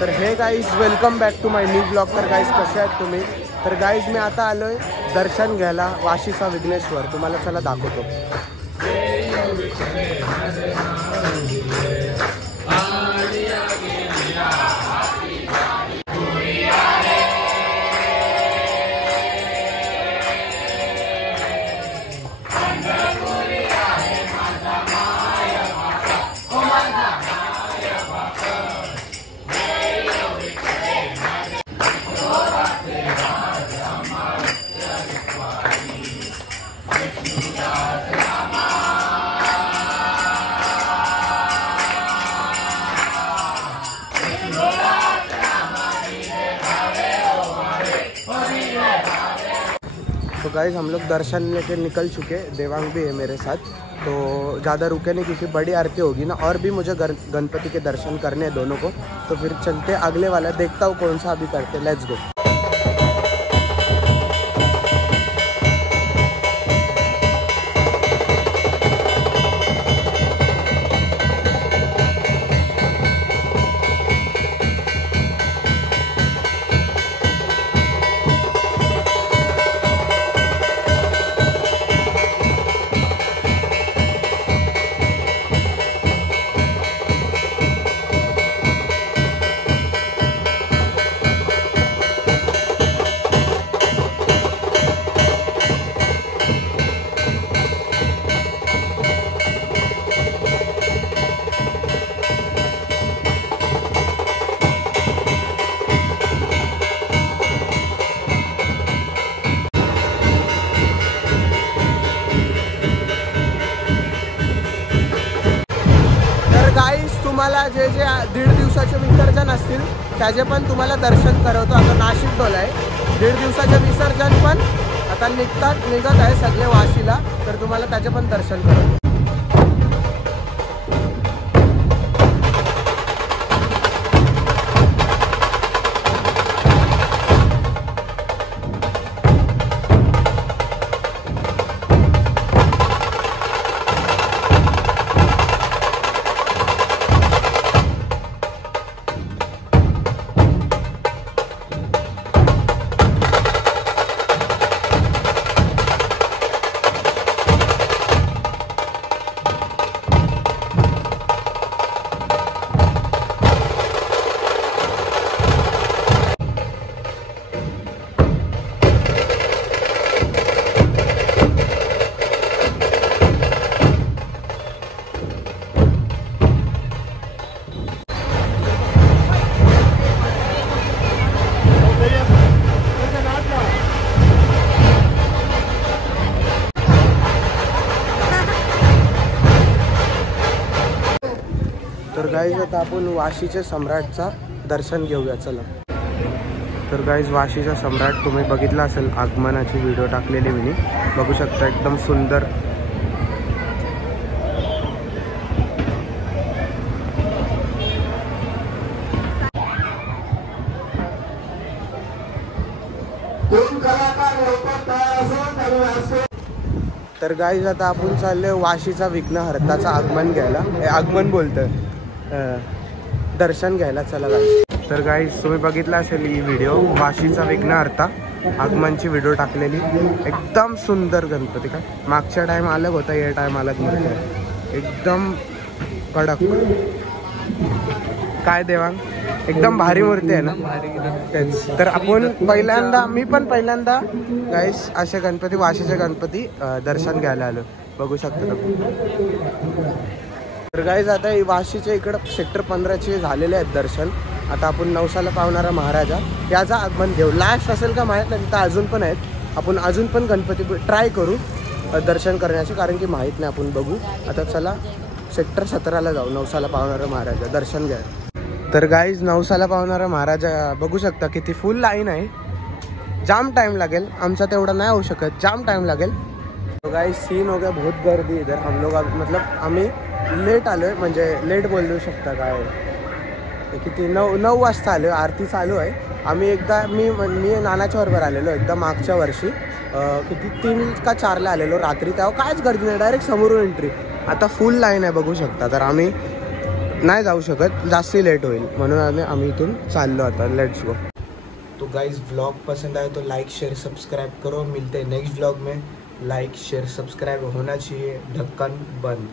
तर हे guys welcome back to my new blog. तर गाईज कसे आहेत तुम्ही? तर गाईज मी आता आलो आहे दर्शन घ्यायला वाशीचा विघ्नेश्वर, तुम्हाला चला दाखवतो। तो गाइज हम लोग दर्शन लेके निकल चुके, देवांग भी है मेरे साथ, तो ज़्यादा रुके नहीं क्योंकि बड़ी आरती होगी ना, और भी मुझे गणपति के दर्शन करने हैं दोनों को। तो फिर चलते अगले वाला, देखता हूँ कौन सा अभी करते, लेट्स गो। तुम्हाला जे जे 1.5 दिवसाचे विसर्जन असतील त्याचे पण तुम्हाला दर्शन करवतो। आता नाशिक डोल आहे, 1.5 दिवसाचे विसर्जन पण आता निघत आहे सगळे वाशीला, तर तुम्हाला त्याचे पण दर्शन करवतो। तर गाईज आता आपण वाशीचे सम्राटचा दर्शन घेऊया, चला। तर गाईज वाशीचा सम्राट तुम्ही बघितला असेल, आगमनाची व्हिडिओ टाकलेली मी, बघू शकता एकदम सुंदर। तर गाईज आता आपण चालले वाशीचा विघ्नहर्ताचा आगमन घ्यायला, आगमन बोलतोय, दर्शन घ्यायला, चला गाईज। तर गाईज तुम्ही बघितला असेल ही व्हिडिओ, वाशीचा विघ्नहर्ता आगमनची व्हिडिओ टाकलेली, एकदम सुंदर गणपती। काय मागच्या टाइम अलग होता, या टाइम अलग मूर्ती, एकदम कडक। काय देवांग, एकदम भारी मूर्ती आहे ना। तर आपण पहिल्यांदा, मी पण पहिल्यांदा गाईस असे गणपती, वाशीचे गणपती दर्शन घ्यायला आलो, बघू शकता तुम्ही। तर गाईज आता वाशीच्या इकडं सेक्टर 15चे झालेले आहेत दर्शन। आता आपण नवसाला पावणारा महाराजा याचा आगमन घेऊ, लास्ट असेल का माहीत नाही, तिथं अजून पण आहेत, आपण अजून पण गणपती ट्राय करू दर्शन करण्याचे, कारण की माहीत नाही, आपण बघू। आता चला सेक्टर 17ला जाऊ, नवसाला पावणारा महाराजा दर्शन घ्या। तर गाईज नवसाला पावणारा महाराजा बघू शकता किती फुल लाईन आहे, जाम टाइम लागेल, आमचा तेवढा नाही होऊ शकत, जाम टाइम लागेल। तो गाइस सीन हो गया, बहुत गर्दी इधर। हम लोग मतलब आम्ही लेट आलो आहे, म्हणजे लेट बोलू शकता, काय किती 9 वाजता आलो, आरती चालू आहे। आम्ही एकदा मी नानाच्या बरोबर आलेलो एकदा मागच्या वर्षी, किती 3 का 4ला आलेलो रात्री, तेव्हा कायच गर्दी नाही, डायरेक्ट समोरून एंट्री। आता फुल लाईन आहे बघू शकता। तर आम्ही नाही जाऊ शकत, जास्ती लेट होईल, म्हणून आम्ही इथून चाललो आता. Let's go. तो गाइस व्लॉग पसंद आए तो लाइक शेयर सब्सक्राइब करो. मिलते हैं नेक्स्ट व्लॉग में. लाइक शेयर सब्सक्राइब होना चाहिए. ढक्कन बंद.